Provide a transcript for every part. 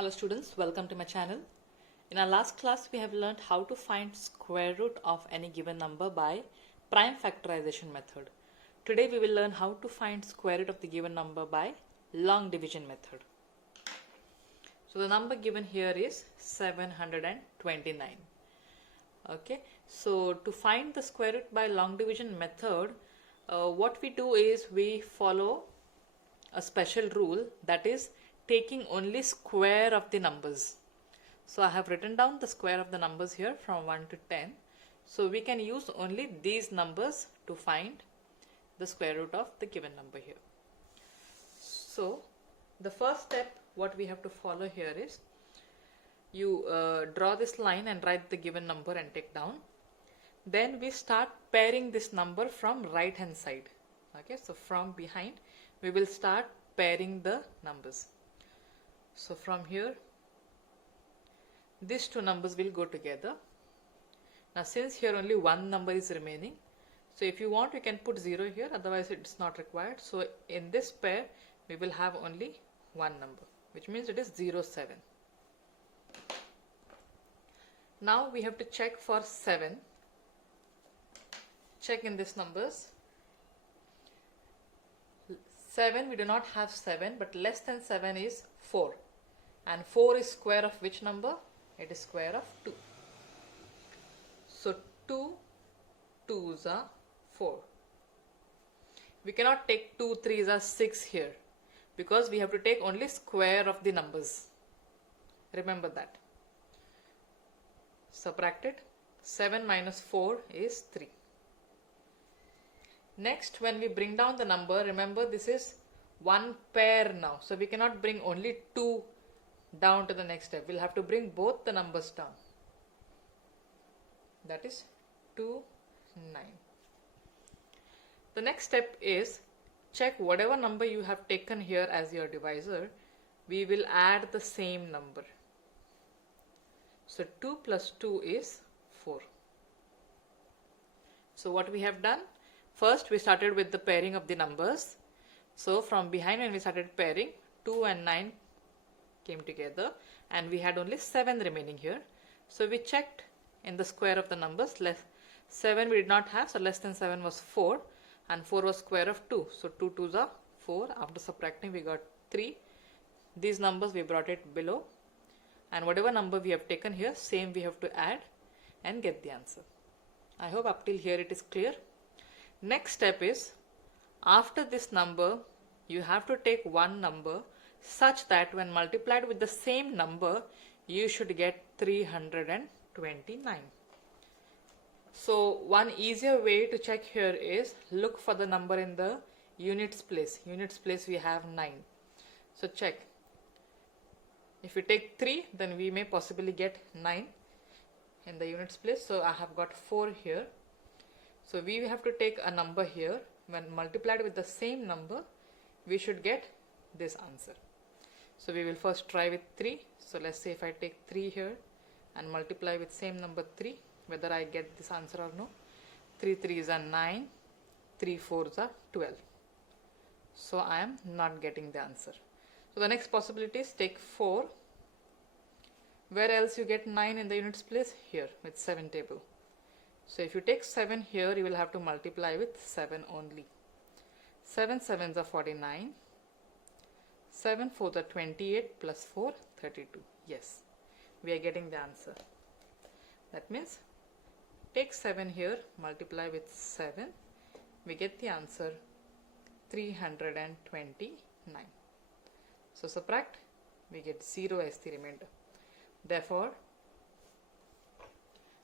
Hello students, welcome to my channel. In our last class we have learned how to find square root of any given number by prime factorization method. Today we will learn how to find square root of the given number by long division method. So the number given here is 729. Okay, so to find the square root by long division method, what we do is we follow a special rule, that is taking only square of the numbers. So I have written down the square of the numbers here from 1 to 10. So we can use only these numbers to find the square root of the given number here. So the first step what we have to follow here is you draw this line and write the given number and take down. Then we start pairing this number from right hand side. Okay, so from behind we will start pairing the numbers. So from here these two numbers will go together. Now since here only one number is remaining, so if you want you can put 0 here, otherwise it's not required. So in this pair we will have only one number, which means it is 0, 7. Now we have to check for 7. Check in these numbers. 7, we do not have 7, but less than 7 is 4. And 4 is square of which number? It is square of 2. So 2 2s are 4. We cannot take 2 3s are 6 here, because we have to take only square of the numbers. Remember that. Subtract it. 7 minus 4 is 3. Next, when we bring down the number, remember this is one pair now. So we cannot bring only 2 down to the next step. We'll have to bring both the numbers down. That is 2, 9. The next step is check whatever number you have taken here as your divisor. We will add the same number. So 2 plus 2 is 4. So what we have done? First we started with the pairing of the numbers. So from behind when we started pairing, 2 and 9 came together and we had only 7 remaining here. So we checked in the square of the numbers. 7 we did not have, so less than 7 was 4 and 4 was square of 2. So 2 2s are 4. After subtracting we got 3. These numbers we brought it below, and whatever number we have taken here, same we have to add and get the answer. I hope up till here it is clear. Next step is, after this number you have to take one number such that when multiplied with the same number you should get 329. So one easier way to check here is look for the number in the units place. Units place we have 9. So check. If we take 3, then we may possibly get 9 in the units place. So I have got 4 here. So we have to take a number here. When multiplied with the same number, we should get this answer. So we will first try with 3. So let's say if I take 3 here and multiply with same number 3, whether I get this answer or no. 3 3s are 9, 3 4s are 12. So I am not getting the answer. So the next possibility is take 4. Where else you get 9 in the units place? Here with 7 table. So if you take 7 here, you will have to multiply with 7 only. 7 7s are 49. 7 4s are 28 plus 4, 32. Yes, we are getting the answer. That means take 7 here, multiply with 7. We get the answer 329. So subtract, we get 0 as the remainder. Therefore,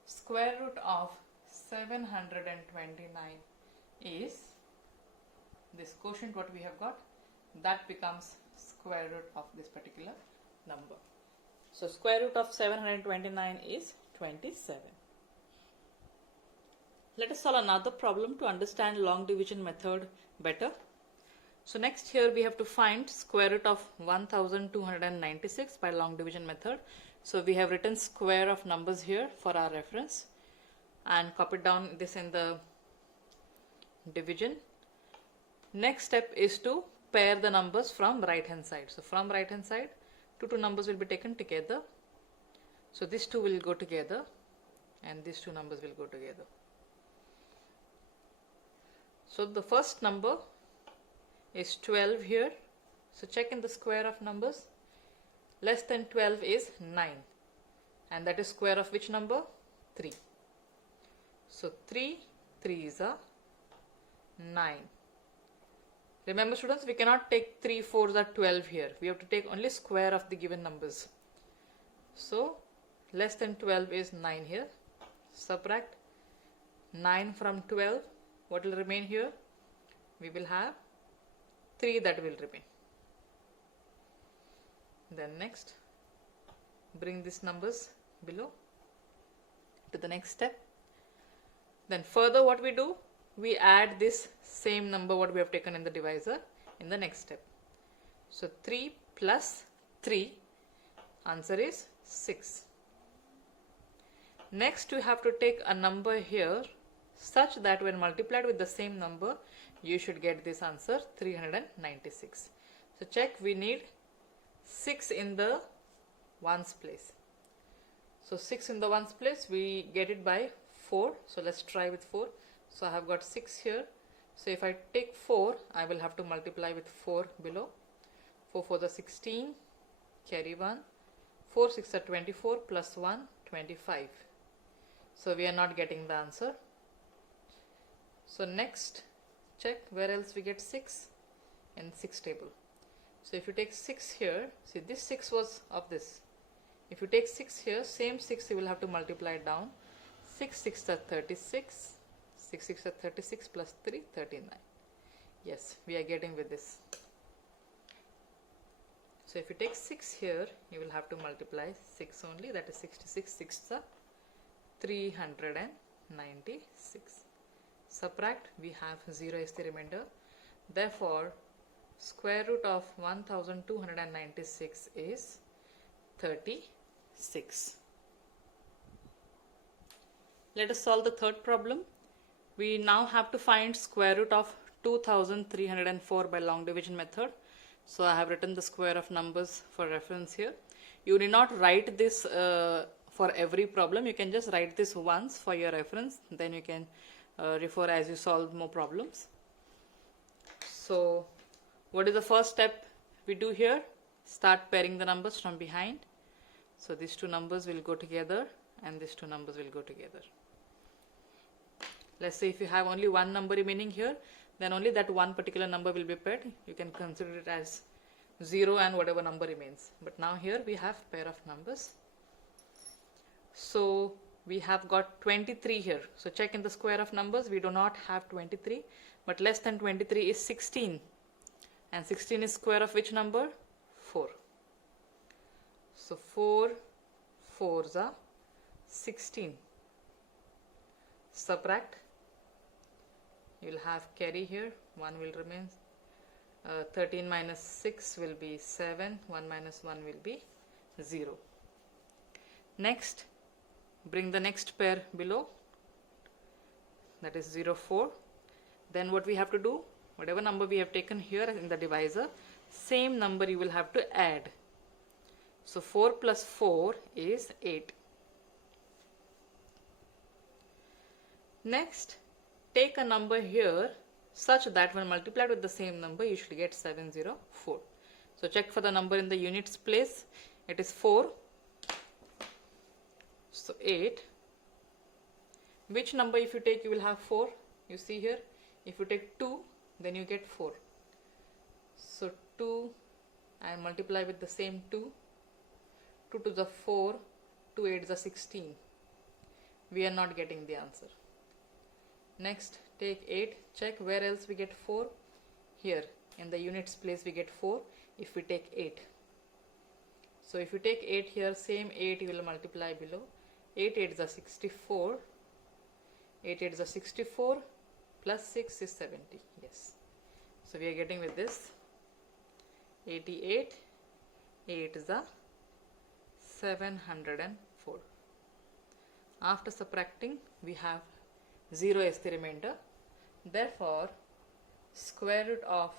square root of 729 is this quotient what we have got, that becomes square root of this particular number. So square root of 729 is 27. Let us solve another problem to understand long division method better. So next here we have to find square root of 1296 by long division method. So we have written square of numbers here for our reference and copied down this in the division. Next step is to pair the numbers from right hand side. So from right hand side Two numbers will be taken together. So these two will go together and these two numbers will go together. So the first number is 12 here. So check in the square of numbers. Less than 12 is 9. And that is square of which number? 3. So 3 3s are 9. Remember students, we cannot take 3 4s are 12 here. We have to take only square of the given numbers. So less than 12 is 9 here. Subtract 9 from 12. What will remain here? We will have 3 that will remain. Then next, bring these numbers below to the next step. Then further what we do? We add this same number what we have taken in the divisor in the next step. So 3 plus 3, answer is 6. Next you have to take a number here such that when multiplied with the same number, you should get this answer 396. So check, we need 6 in the ones place. So 6 in the ones place, we get it by 4. So let's try with 4. So I have got 6 here. So if I take 4, I will have to multiply with 4 below. 4 for the 16, carry 1. 4 6 are 24 plus 1, 25. So we are not getting the answer. So next, check where else we get 6 in 6 table. So if you take 6 here, see this 6 was of this. If you take 6 here, same 6 you will have to multiply it down. 6 6 are 36. 6 6 are 36 plus 3, 39. Yes, we are getting with this. So if you take 6 here, you will have to multiply 6 only. That is 66. 6 are 396. Subtract, we have 0 is the remainder. Therefore, square root of 1296 is 36. Let us solve the third problem. We now have to find square root of 2304 by long division method. So I have written the square of numbers for reference here. You need not write this for every problem. You can just write this once for your reference. Then you can refer as you solve more problems. So what is the first step we do here? Start pairing the numbers from behind. So these two numbers will go together and these two numbers will go together. Let's say if you have only one number remaining here, then only that one particular number will be paired. You can consider it as 0 and whatever number remains. But now here we have pair of numbers. So we have got 23 here. So check in the square of numbers. We do not have 23, but less than 23 is 16. And 16 is square of which number? 4. So 4 4s are 16. Subtract. You will have carry here. 1 will remain. 13 minus 6 will be 7. 1 minus 1 will be 0. Next, bring the next pair below. That is 0 4. Then what we have to do? Whatever number we have taken here in the divisor, same number you will have to add. So 4 plus 4 is 8. Next, take a number here such that when multiplied with the same number, you should get 704. So check for the number in the units place. It is 4. So 8. Which number if you take, you will have 4. You see here. If you take 2, then you get 4. So 2 and multiply with the same 2. 2 to the 4, 2 8 is 16. We are not getting the answer. Next, take 8. Check where else we get 4. Here in the units place we get 4 if we take 8. So if you take 8 here, same 8 you will multiply below. 8 8 is 64. 8 8 is 64 plus 6 is 70. Yes. So we are getting with this 88. 8 is 704. After subtracting, we have 0 is the remainder. Therefore, square root of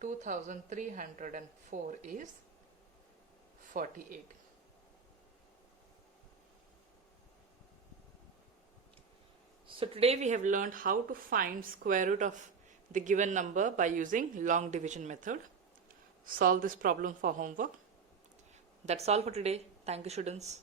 2304 is 48. So today we have learned how to find square root of the given number by using long division method. Solve this problem for homework. That's all for today. Thank you, students.